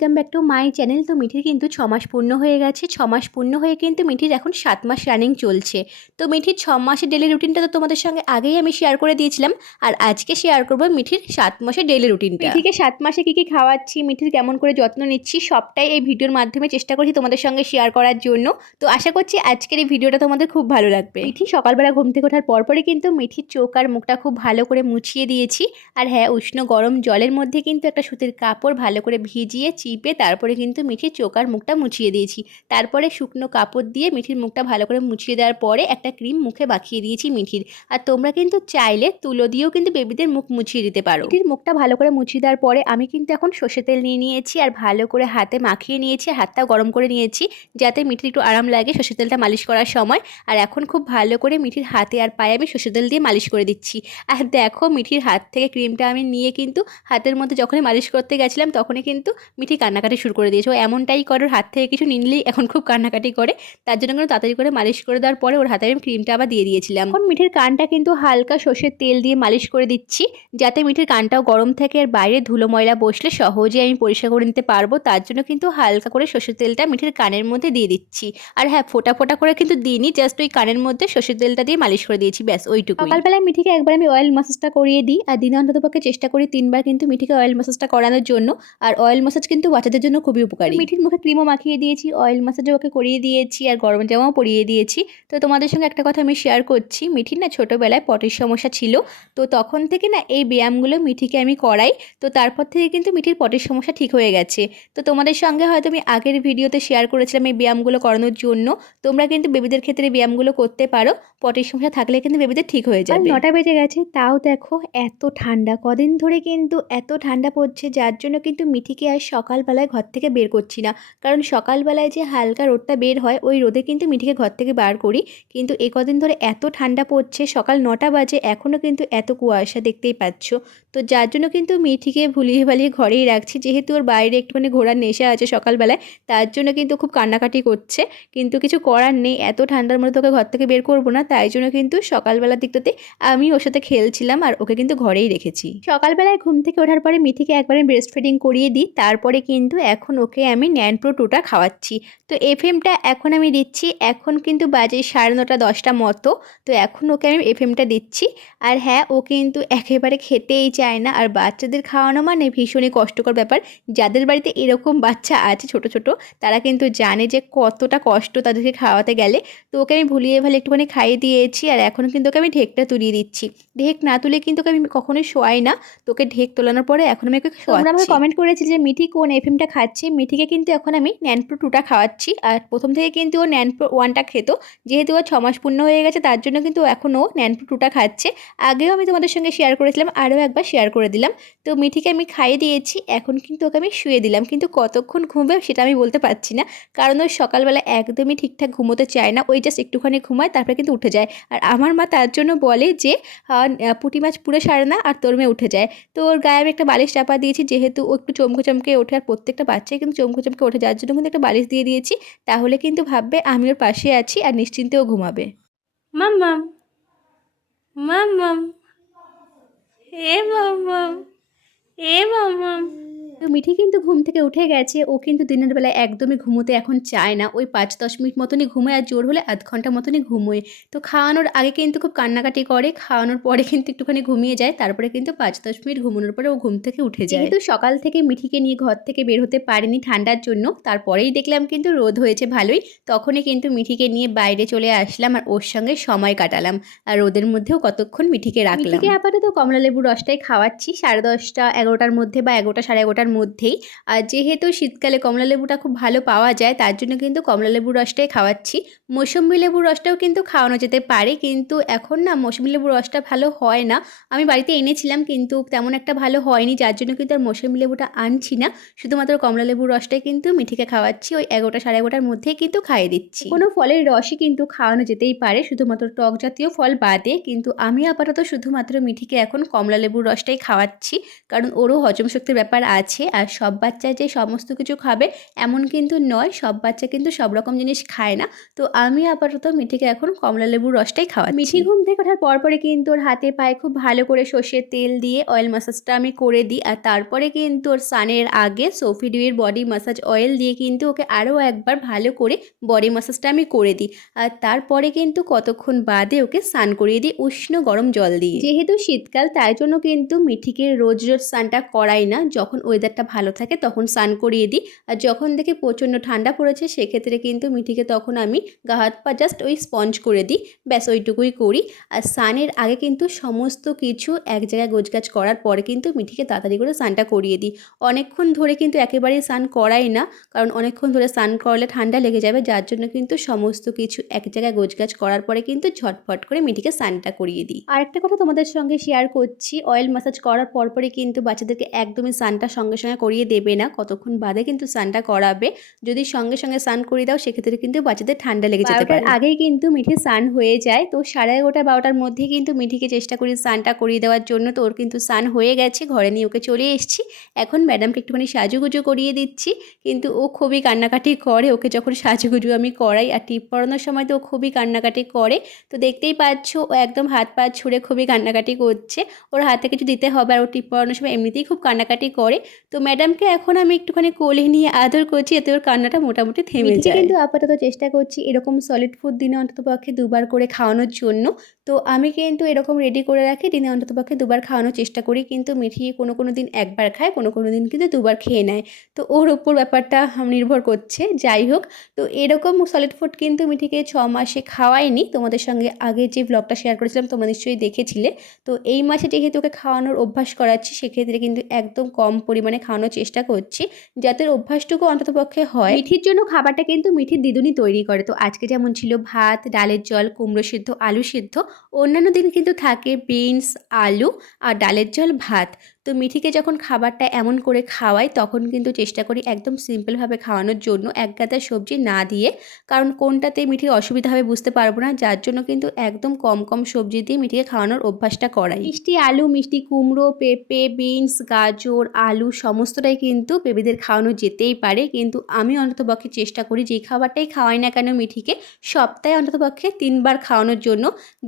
Welcome back my channel তো মিঠির কিন্তু ছ মাস পূর্ণ হয়ে গেছে। ছ মাস পূর্ণ হয়ে কিন্তু মিঠির এখন সাত মাস রানিং চলছে। তো মিঠির ছ মাসের ডেলি রুটিনটা তো তোমাদের সঙ্গে আগেই আমি শেয়ার করে দিয়েছিলাম। আর আজকে শেয়ার করব মিঠির সাত মাসের ডেলি রুটিনটা মিঠিকে সাত মাসে কী কী খাওয়াচ্ছি মিঠির কেমন করে যত্ন নিচ্ছি সবটাই এই ভিডিওর মাধ্যমে চেষ্টা করছি তোমাদের সঙ্গে শেয়ার করার জন্য। তো আশা করছি আজকের এই ভিডিওটা তোমাদের খুব ভালো লাগবে। মিঠি সকালবেলা ঘুম থেকে ওঠার পরপরই কিন্তু মিঠির চোখ আর মুখটা খুব ভালো করে মুছিয়ে দিয়েছি। আর হ্যাঁ উষ্ণ গরম জলের মধ্যে কিন্তু একটা সুতির কাপড় ভালো করে ভিজিয়ে চিপে তারপরে কিন্তু মিঠির চোখ আর মুখটা মুছিয়ে দিয়েছি। তারপরে শুকনো কাপড় দিয়ে মিঠির মুখটা ভালো করে মুছিয়ে দেওয়ার পরে একটা ক্রিম মুখে মাখিয়ে দিয়েছি মিঠির। আর তোমরা কিন্তু চাইলে তুলো দিয়েও কিন্তু বেবিদের মুখ মুছিয়ে দিতে পারো। মিঠির মুখটা ভালো করে মুছিয়ে দেওয়ার পরে আমি কিন্তু এখন সর্ষে তেল নিয়ে নিয়েছি আর ভালো করে হাতে মাখিয়ে নিয়েছি হাতটা গরম করে নিয়েছি যাতে মিঠির একটু আরাম লাগে সর্ষে তেলটা মালিশ করার সময়। আর এখন খুব ভালো করে মিঠির হাতে আর পায়ে আমি সর্ষে তেল দিয়ে মালিশ করে দিচ্ছি। আর দেখো মিঠির হাত থেকে ক্রিমটা আমি নিয়ে কিন্তু হাতের মধ্যে যখনই মালিশ করতে গেছিলাম তখনই কিন্তু মিঠি কান্নাকাটি শুরু করে দিয়েছে। ও এমনটাই করে, ওর হাত থেকে কিছু নিলেই এখন খুব কান্নাকাটি করে। তার জন্য কিন্তু তাড়াতাড়ি করে মালিশ করে দেওয়ার পরে ওর হাতে আমি ক্রিমটা আবার দিয়ে দিয়েছিলাম। এখন মিঠির কানটা কিন্তু হালকা সর্ষের তেল দিয়ে মালিশ করে দিচ্ছি, যাতে মিঠের কানটাও গরম থাকে আর বাইরে ধুলো ময়লা বসলে সহজে আমি পরিষ্কার করে নিতে পারব। তার জন্য কিন্তু হালকা করে সর্ষের তেলটা মিঠের কানের মধ্যে দিয়ে দিচ্ছি। আর হ্যাঁ ফোটা ফোটা করে কিন্তু দিইনি জাস্ট ওই কানের মধ্যে সর্ষের তেলটা দিয়ে মালিশ করে দিয়েছি, ব্যাস ওইটুকু সকালবেলায় মিঠিকে একবার আমি অয়েল ম্যাসাজটা করিয়ে দিই, আর দিনে অন্ততপক্ষে চেষ্টা করি তিনবার কিন্তু মিঠিকে অয়েল ম্যাসাজটা করানোর জন্য। আর অয়েল ম্যাসাজ কিন্তু বাচ্চাদের জন্য খুবই উপকারী। মিঠির মুখে ক্রিমও মাখিয়ে দিয়েছি অয়েল ম্যাসাজও ওকে করিয়ে দিয়েছি আর গরম জামাও পরিয়ে দিয়েছি। তো তোমাদের সঙ্গে একটা কথা আমি শেয়ার করছি। মিঠির না ছোটোবেলায় পটির সমস্যা ছিল। তো তখন থেকে না এই ব্যায়ামগুলো মিঠিকে আমি করাই। তো তারপর থেকে কিন্তু মিঠির পটির সমস্যা ঠিক হয়ে গেছে। তো তোমাদের সঙ্গে হয়তো আমি আগের ভিডিওতে শেয়ার করেছিলাম এই ব্যায়ামগুলো করানোর জন্য। তোমরা কিন্তু বেবিদের ক্ষেত্রে ব্যায়ামগুলো করতে পারো। পটির সমস্যা থাকলে কিন্তু বেবিদের ঠিক হয়ে যাবে। নটা বেজে গেছে তাও দেখো এত ঠান্ডা। কদিন ধরে কিন্তু এত ঠান্ডা পড়ছে যার জন্য কিন্তু মিঠিকে আর সকালবেলায় ঘর থেকে বের করছি না। কারণ সকালবেলায় যে হালকা রোদটা বের হয়, ওই রোদে কিন্তু মিঠিকে ঘর থেকে বার করি। কিন্তু এ কদিন ধরে এত ঠান্ডা পড়ছে, সকাল নটা বাজে এখনও কিন্তু এত কুয়াশা দেখতেই পাচ্ছ। তো যার জন্য কিন্তু মিঠিকে ভুলিয়ে ভালিয়ে ঘরেই রাখছি। যেহেতু ওর বাইরে একটুখানি ঘোরার নেশা আছে সকালবেলায়, তার জন্য কিন্তু খুব কান্নাকাটি করছে। কিন্তু কিছু করার নেই, এত ঠান্ডার মধ্যে তোকে ঘর থেকে বের করব না। তাই জন্য কিন্তু সকালবেলার দিকটাতে আমি ওর সাথে খেলছিলাম আর ওকে কিন্তু ঘরেই রেখেছি। সকালবেলায় ঘুম থেকে ওঠার পরে মিঠিকে একবারে ব্রেস্ট ফিডিং করিয়ে দিই। তারপরে কিন্তু এখন ওকে আমি ন্যান প্রো টুটা খাওয়াচ্ছি। তো এফএমটা এখন আমি দিচ্ছি এখন কিন্তু বাজে সাড়ে নটা দশটা মতো। তো এখন ওকে আমি এফএমটা দিচ্ছি। আর হ্যাঁ ও কিন্তু একেবারে খেতেই চায় না। আর বাচ্চাদের খাওয়ানো মানে ভীষণই কষ্টকর ব্যাপার। যাদের বাড়িতে এরকম বাচ্চা আছে ছোট ছোট তারা কিন্তু জানে যে কতটা কষ্ট তাদেরকে খাওয়াতে গেলে। তো ওকে আমি ভুলিয়ে ভালো একটুখানি খাইয়ে দিয়েছি। আর এখন কিন্তু ওকে আমি ঢেকটা তুলিয়ে দিচ্ছি। ঢেক না তুলে কিন্তু ওকে আমি কখনোই শোয়াই না। তোকে ঢেক তোলানোর পরে এখন আমি ওকে তোমরা আমাকে কমেন্ট করেছি যে মিঠি কোন এফ এফএমটা খাচ্ছে। মিঠিকে কিন্তু এখন আমি ন্যানপ্রো টুটা খাওয়াচ্ছি। আর প্রথম থেকে কিন্তু ও ন্যানপ্রো ওয়ানটা খেত। যেহেতু ও ছ মাস পূর্ণ হয়ে গেছে, তার জন্য কিন্তু এখন এখনও ন্যানপ্রো টুটা খাচ্ছে। আগেও আমি তোমাদের সঙ্গে শেয়ার করেছিলাম, আরও একবার শেয়ার করে দিলাম। তো মিঠিকে আমি খাইয়ে দিয়েছি, এখন কিন্তু ওকে আমি শুয়ে দিলাম। কিন্তু কতক্ষণ ঘুমবে সেটা আমি বলতে পারছি না। কারণ ওই সকালবেলা একদমই ঠিকঠাক ঘুমোতে চায় না। ওই জাস্ট একটুখানি ঘুমায়, তারপরে কিন্তু উঠে যায়। আর আমার মা তার জন্য বলে যে পুঁটি মাছ পুরো সারে না, আর তোর মেয়ে উঠে যায়। তো ওর গায়ে আমি একটা বালিশ চাপা দিয়েছি। যেহেতু ও একটু চমকে চমকে ওঠে, আর প্রত্যেকটা বাচ্চাই কিন্তু চমকে চমকে ওঠে। যার জন্য কিন্তু একটা বালিশ দিয়ে দিয়েছি। তাহলে কিন্তু ভাববে আমি ওর পাশে আছি আর নিশ্চিন্তেও ঘুমাবে। মাম মাম মাম মাম, এ মাম মাম, এ মাম মাম। তো মিঠি কিন্তু ঘুম থেকে উঠে গেছে। ও কিন্তু দিনের বেলায় একদমই ঘুমোতে এখন চায় না। ওই পাঁচ দশ মিনিট মতনই ঘুমোয় আর জোর হলে আধ ঘণ্টা মতনই ঘুমোয়। তো খাওয়ানোর আগে কিন্তু খুব কান্নাকাটি করে। খাওয়ানোর পরে কিন্তু একটুখানি ঘুমিয়ে যায়। তারপরে কিন্তু পাঁচ দশ মিনিট ঘুমানোর পরে ও ঘুম থেকে উঠে যায়। কিন্তু সকাল থেকে মিঠিকে নিয়ে ঘর থেকে বের হতে পারেনি ঠান্ডার জন্য তারপরেই দেখলাম কিন্তু রোদ হয়েছে ভালোই। তখনই কিন্তু মিঠিকে নিয়ে বাইরে চলে আসলাম আর ওর সঙ্গে সময় কাটালাম। আর রোদের মধ্যেও কতক্ষণ মিঠিকে রাখলাম। মিঠিকে আপাতত কমলা লেবুর রসটাই খাওয়াচ্ছি। সাড়ে দশটা এগারোটার মধ্যে বা এগারোটা সাড়ে এগারোটার মধ্যেই। আর যেহেতু শীতকালে কমলালেবুটা খুব ভালো পাওয়া যায়, তার জন্য কিন্তু কমলালেবুর রসটাই খাওয়াচ্ছি। মৌসুম্বি লেবুর রসটাও কিন্তু খাওয়ানো যেতে পারে, কিন্তু এখন না মৌসুমি লেবুর রসটা ভালো হয় না। আমি বাড়িতে এনেছিলাম, কিন্তু তেমন একটা ভালো হয়নি, যার জন্য কিন্তু আর মৌসুমি লেবুটা আনছি না। শুধুমাত্র কমলালেবুর রসটাই কিন্তু মিঠিকে খাওয়াচ্ছি, ওই এগারোটা সাড়ে এগারোটার মধ্যেই কিন্তু খাইয়ে দিচ্ছি। কোনো ফলের রসই কিন্তু খাওয়ানো যেতেই পারে, শুধুমাত্র টক জাতীয় ফল বাদে, কিন্তু আমি আপাতত শুধুমাত্র মিঠিকে এখন কমলালেবুর রসটাই খাওয়াচ্ছি, কারণ ওরও হজম শক্তির ব্যাপার আছে। আছে আর সব বাচ্চা যে সমস্ত কিছু খাবে, এমন কিন্তু নয়, সব বাচ্চা কিন্তু সব রকম জিনিস খায় না। তো আমি আপাতত মিঠিকে এখন কমলা লেবুর রসটাই খাওয়া মিঠি ঘুম থেকে ওঠার পরপরে কিন্তু ওর হাতে পায়ে খুব ভালো করে সর্ষের তেল দিয়ে অয়েল ম্যাসাজটা আমি করে দিই। আর তারপরে কিন্তু ওর স্নানের আগে সোফি সোফিডিউর বডি ম্যাসাজ অয়েল দিয়ে কিন্তু ওকে আরও একবার ভালো করে বডি ম্যাসাজটা আমি করে দিই। আর তারপরে কিন্তু কতক্ষণ বাদে ওকে স্নান করিয়ে দিই উষ্ণ গরম জল দিয়ে। যেহেতু শীতকাল, তাই জন্য কিন্তু মিঠিকে রোজ রোজ স্নানটা করাই না। যখন ওয়েদারটা ভালো থাকে, তখন স্নান করিয়ে দিই। আর যখন দেখে প্রচণ্ড ঠান্ডা পড়েছে, সেক্ষেত্রে কিন্তু মিঠিকে তখন আমি গা হাত পা জাস্ট ওই স্পঞ্জ করে দিই। ব্যাস, ওইটুকুই করি। আর স্নানের আগে কিন্তু সমস্ত কিছু এক জায়গায় গোছগাছ করার পরে কিন্তু মিঠিকে তাড়াতাড়ি করে স্নানটা করিয়ে দিই। অনেকক্ষণ ধরে কিন্তু একেবারেই স্নান করাই না, কারণ অনেকক্ষণ ধরে স্নান করলে ঠান্ডা লেগে যাবে, যার জন্য কিন্তু সমস্ত কিছু এক জায়গায় গোছগাছ করার পরে কিন্তু ঝটফট করে মিঠিকে স্নানটা করিয়ে দিই। আরেকটা কথা তোমাদের সঙ্গে শেয়ার করছি অয়েল ম্যাসাজ করার পরপরে কিন্তু বাচ্চাদেরকে একদমই স্নানটা সঙ্গে সঙ্গে করিয়ে দেবে না, কতক্ষণ বাদে কিন্তু স্নানটা করাবে। যদি সঙ্গে সঙ্গে স্নান করিয়ে দাও, সেক্ষেত্রে কিন্তু বাচ্চাদের ঠান্ডা লেগে যেতে পারে। আগেই কিন্তু মিঠে স্নান হয়ে যায়। তো সাড়ে এগারোটা, বারোটার মধ্যে কিন্তু মিঠিকে চেষ্টা করি স্নানটা করিয়ে দেওয়ার জন্য। তো ওর কিন্তু স্নান হয়ে গেছে, ঘরে নিয়ে ওকে চলে এসেছি। এখন ম্যাডামকে একটুখানি সাজুগুজু করিয়ে দিচ্ছি। কিন্তু ও খুবই কান্নাকাটি করে, ওকে যখন সাজুগুজু আমি করাই। আর টিপ পরানোর সময় তো ও খুবই কান্নাকাটি করে। তো দেখতেই পাচ্ছ, ও একদম হাত পা ছুঁড়ে খুবই কান্নাকাটি করছে। ওর হাতে কিছু দিতে হবে, আর ও টিপ পড়ানোর সময় এমনিতেই খুব কান্নাকাটি করে। তো ম্যাডামকে এখন আমি একটুখানি কোলে নিয়ে আদর করছি এতে ওর কান্নাটা মোটামুটি থেমে যায়। কিন্তু আপাতত চেষ্টা করছি এরকম সলিড ফুড দিনে অন্তত পক্ষে দুবার করে খাওয়ানোর জন্য। তো আমি কিন্তু এরকম রেডি করে রাখি, দিনে অন্তত পক্ষে দুবার খাওয়ানোর চেষ্টা করি। কিন্তু মিঠি কোনো কোনো দিন একবার খায়, কোনো কোনো দিন কিন্তু দুবার খেয়ে নেয়। তো ওর ওপর ব্যাপারটা নির্ভর করছে, যাই হোক। তো এরকম সলিড ফুড কিন্তু মিঠিকে ছ মাসে খাওয়াইনি তোমাদের সঙ্গে আগে যে ব্লগটা শেয়ার করেছিলাম, তোমরা নিশ্চয়ই দেখেছিলে। তো এই মাসে যেহেতু ওকে খাওয়ানোর অভ্যাস করাচ্ছি, সেক্ষেত্রে কিন্তু একদম কম পরিমাণে খাওয়ানোর চেষ্টা করছি। যাতে অভ্যাসটুকু অন্ততপক্ষে হয়। মিঠির জন্য খাবারটা কিন্তু মিঠির দিদুনি তৈরি করে। তো আজকে যেমন ছিল ভাত, ডালের জল, কুমড়ো সিদ্ধ, আলু সিদ্ধ অন্যান্য দিন কিন্তু থাকে বিনস আলু আর ডালের জল ভাত। তো মিঠিকে যখন খাবারটা এমন করে খাওয়াই, তখন কিন্তু চেষ্টা করি একদম সিম্পলভাবে খাওয়ানোর জন্য এক গাদা সবজি না দিয়ে, কারণ কোনটাতে মিঠি অসুবিধা হবে বুঝতে পারব না, যার জন্য কিন্তু একদম কম কম সবজি দিয়ে মিঠিকে খাওয়ানোর অভ্যাসটা করাই। মিষ্টি, আলু, মিষ্টি, কুমড়ো, পেঁপে, বিনস, গাজর, আলু সমস্তটাই কিন্তু বেবিদের খাওয়ানো যেতেই পারে, কিন্তু আমি অন্ততপক্ষে চেষ্টা করি যেই খাবারটাই খাওয়াই না কেন মিঠিকে, সপ্তাহে অন্ততপক্ষে তিনবার খাওয়ানোর জন্য,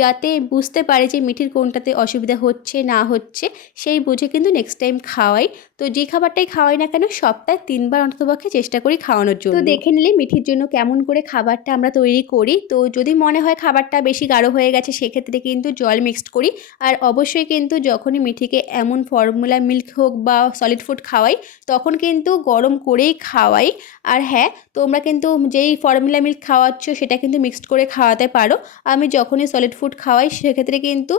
যাতে বুঝতে পারে যে মিঠির কোনটাতে অসুবিধা হচ্ছে, না হচ্ছে, সেই বুঝে কিন্তু নেক্সট টাইম খাওয়াই। তো যে খাবারটাই খাওয়াই না কেন, সপ্তাহে তিনবার অন্ততপক্ষে চেষ্টা করি খাওয়ানোর জন্য। তো দেখে নিলে মিঠির জন্য কেমন করে খাবারটা আমরা তৈরি করি। তো যদি মনে হয় খাবারটা বেশি গাঢ় হয়ে গেছে, সেক্ষেত্রে কিন্তু জল মিক্সড করি। আর অবশ্যই কিন্তু যখনই মিঠিকে এমন ফর্মুলা মিল্ক হোক বা সলিড ফুড খাওয়াই, তখন কিন্তু গরম করেই খাওয়াই। আর হ্যাঁ তোমরা কিন্তু যেই ফর্মুলা মিল্ক খাওয়াচ্ছ, সেটা কিন্তু মিক্সড করে খাওয়াতে পারো। আমি যখনই সলিড ফুড খাওয়াই, সেক্ষেত্রে কিন্তু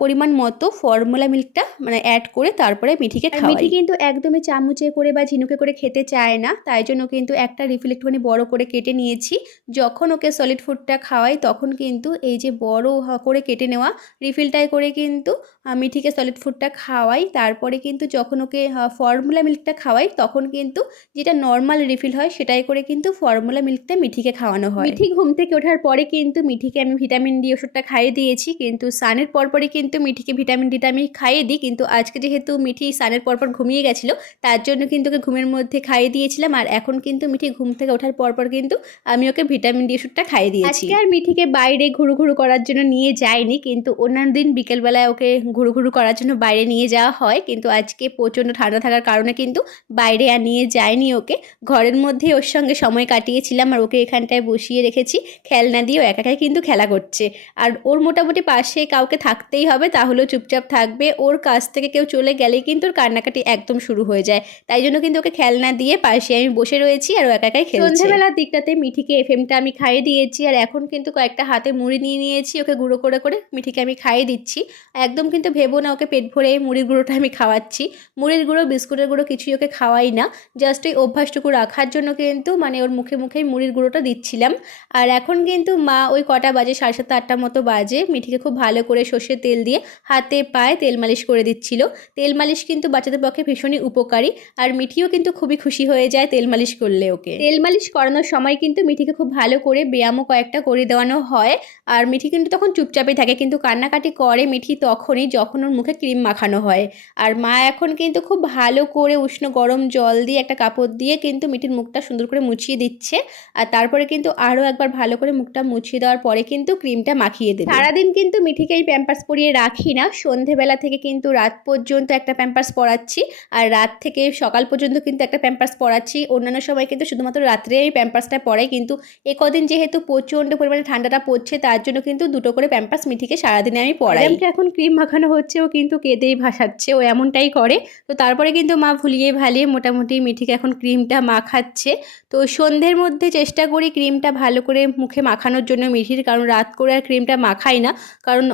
পরিমাণ মতো ফর্মুলা মিল্কটা মানে অ্যাড করে তারপরে মিঠিকে খাওয়াই মিঠি কিন্তু একদমই চামচে করে বা ঝিনুকে করে খেতে চায় না তাই জন্য কিন্তু একটা রিফিল একটুখানি বড় করে কেটে নিয়েছি। যখন ওকে সলিড ফুডটা খাওয়াই তখন কিন্তু এই যে বড় করে কেটে নেওয়া রিফিলটাই করে কিন্তু মিঠিকে সলিড ফুডটা খাওয়াই। তারপরে কিন্তু যখন ওকে ফর্মুলা মিল্কটা খাওয়াই তখন কিন্তু যেটা নর্মাল রিফিল হয় সেটাই করে কিন্তু ফর্মুলা মিল্কটা মিঠিকে খাওয়ানো হয়। মিঠি ঘুম থেকে ওঠার পরে কিন্তু মিঠিকে আমি ভিটামিন ডি ওষুধটা খাইয়ে দিয়েছি। কিন্তু সানের পরপরই কিন্তু মিঠিকে ভিটামিন ডিটা আমি খাইয়ে দিই। কিন্তু আজকে যেহেতু মিঠি সানের পরপর ঘুমিয়ে গেছিল, তার জন্য কিন্তু ওকে ঘুমের মধ্যে খাইয়ে দিয়েছিলাম। আর এখন কিন্তু মিঠি ঘুম থেকে ওঠার পরপর কিন্তু আমি ওকে ভিটামিন ডি ওষুধটা খাইয়ে দিয়েছি। আজকে আর মিঠিকে বাইরে ঘুরু ঘুরু করার জন্য নিয়ে যাইনি, কিন্তু অন্যান্য দিন বিকেলবেলায় ওকে ঘুরু ঘুরু করার জন্য বাইরে নিয়ে যাওয়া হয়। কিন্তু আজকে প্রচণ্ড ঠান্ডা থাকার কারণে কিন্তু বাইরে আর নিয়ে যায়নি ওকে। ঘরের মধ্যে ওর সঙ্গে সময় কাটিয়েছিলাম আর ওকে এখানটায় বসিয়ে রেখেছি। খেলনা দিয়ে ও একা একাই কিন্তু খেলা করছে। আর ওর মোটামুটি পাশে কাউকে থাকতেই হবে, তাহলেও চুপচাপ থাকবে। ওর কাছ থেকে কেউ চলে গেলেই কিন্তু ওর কান্নাকাটি একদম শুরু হয়ে যায়। তাই জন্য কিন্তু ওকে খেলনা দিয়ে পাশে আমি বসে রয়েছি আর ও একা একাই খেলছে। সন্ধ্যাবেলার দিকটাতে মিঠিকে এফএমটা আমি খাইয়ে দিয়েছি আর এখন কিন্তু কয়েকটা হাতে মুড়ি নিয়ে নিয়েছি, ওকে গুঁড়ো করে করে মিঠিকে আমি খাইয়ে দিচ্ছি। একদম কিন্তু ভেবো না ওকে পেট ভরে মুড়ির গুঁড়োটা আমি খাওয়াচ্ছি। মুড়ির গুঁড়ো, বিস্কুটের গুঁড়ো কিছুই ওকে খাওয়াই না। জাস্ট ওই অভ্যাসটুকু রাখার জন্য কিন্তু মানে ওর মুখে মুখে মুড়ির গুঁড়োটা দিচ্ছিলাম। আর এখন কিন্তু মা ওই কটা বাজে, সাড়ে সাতটা আটটার মতো বাজে। মিঠিকে খুব ভালো করে সর্ষের তেল দিয়ে হাতে পায়ে তেল মালিশ করে দিচ্ছিল। তেল মালিশ কিন্তু বাচ্চাদের পক্ষে ভীষণই উপকারী, আর মিঠিও কিন্তু খুবই খুশি হয়ে যায় তেল মালিশ করলে ওকে। তেল মালিশ করানোর সময় কিন্তু মিঠিকে খুব ভালো করে ব্যায়ামও কয়েকটা করে দেওয়ানো হয়, আর মিঠি কিন্তু তখন চুপচাপই থাকে, কিন্তু কান্নাকাটি করে মিঠি তখনই যখন ওর মুখে ক্রিম মাখানো হয়। আর মা এখন কিন্তু খুব ভালো করে উষ্ণ গরম জল দিয়ে একটা কাপড় দিয়ে কিন্তু মিঠির মুখটা সুন্দর করে মুছিয়ে দিচ্ছে, আর তারপরে কিন্তু আরও একবার ভালো করে মুখটা মুছিয়ে দেওয়ার পরে কিন্তু ক্রিমটা মাখিয়ে দেবে। সারাদিন কিন্তু মিঠিকে এই প্যাম্পার্স পরিয়ে রাখি না, সন্ধেবেলা থেকে কিন্তু রাত পর্যন্ত একটা প্যাম্পার্স পরাচ্ছি। আর রাত থেকে সকাল পর্যন্ত কিন্তু একটা প্যাম্পার্স পরাচ্ছি। অন্যান্য সময় কিন্তু শুধুমাত্র রাত্রে এই প্যাম্পার্সটা পরাই। কিন্তু এ কদিন যেহেতু প্রচণ্ড পরিমাণে ঠান্ডাটা পড়ছে, তার জন্য কিন্তু দুটো করে প্যাম্পার্স মিঠিকে সারাদিনে আমি পরাই। এখন ক্রিম মাখানো হচ্ছে, ও কিন্তু কেঁদেই ভাসাচ্ছে, ও এমনটাই করে। তো তারপরে কিন্তু মা ভুলিয়ে ভালিয়ে মোটামুটি মিঠিকে এখন ক্রিমটা মাখাচ্ছে। তো সন্ধ্যের মধ্যে চেষ্টা করি ক্রিমটা ভালো করে মুখে মাখানোর জন্য মিঠির, কারণ রাত করে আর ক্রিমটা মাখাই না। কারণ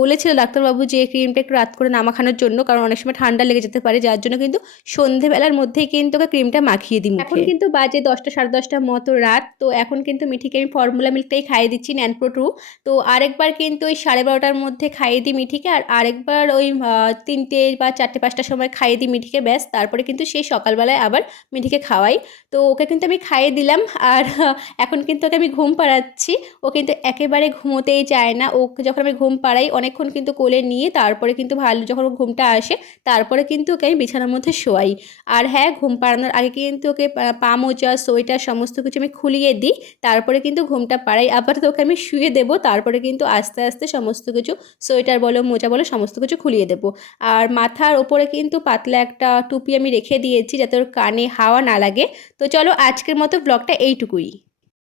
বলেছিল ডাক্তারবাবু যে ক্রিমটা একটু রাত করে না মাখানোর জন্য, কারণ অনেক সময় ঠান্ডা লেগে যেতে পারে যার জন্য কিন্তু সন্ধেবেলার মধ্যেই কিন্তু ওকে ক্রিমটা মাখিয়ে দিই এখন কিন্তু বাজে দশটা সাড়ে দশটার মতো রাত তো এখন কিন্তু মিঠিকে আমি ফর্মুলা মিল্কটাই খাইয়ে দিচ্ছি ন্যানপ্রো টু তো আরেকবার কিন্তু ওই সাড়ে বারোটার মধ্যে খাইয়ে দিই মিঠিকে আর আরেকবার ওই তিনটে বা চারটে পাঁচটার সময় খাইয়ে দিই মিঠিকে ব্যাস। তারপরে কিন্তু সেই সকালবেলায় আবার মিঠিকে খাওয়াই। তো ওকে কিন্তু আমি খাইয়ে দিলাম আর এখন কিন্তু ওকে আমি ঘুম পাড়াচ্ছি। ও কিন্তু একেবারে ঘুমোতেই চায় না। ওকে যখন আমি ঘুম পাড়াই অনেকক্ষণ কিন্তু কোলে নিয়ে তারপরে কিন্তু ভালো যখন ঘুমটা আসে তারপরে কিন্তু ওকে আমি বিছানার মধ্যে শোয়াই। আর হ্যাঁ ঘুম পাড়ানোর আগে কিন্তু ওকে পা- মোজা, সোয়েটার সমস্ত কিছু আমি খুলিয়ে দিই। তারপরে কিন্তু ঘুমটা পাড়াই। আবার ওকে আমি শুয়ে দেবো। তারপরে কিন্তু আস্তে আস্তে সমস্ত কিছু, সোয়েটার বলো, মোজা বলো, সমস্ত কিছু খুলিয়ে দেবো। আর মাথার ওপরে কিন্তু পাতলা একটা টুপি আমি রেখে দিয়েছি যাতে ওর কানে হাওয়া না লাগে। তো চলো আজকের মতো ব্লগটা এইটুকুই।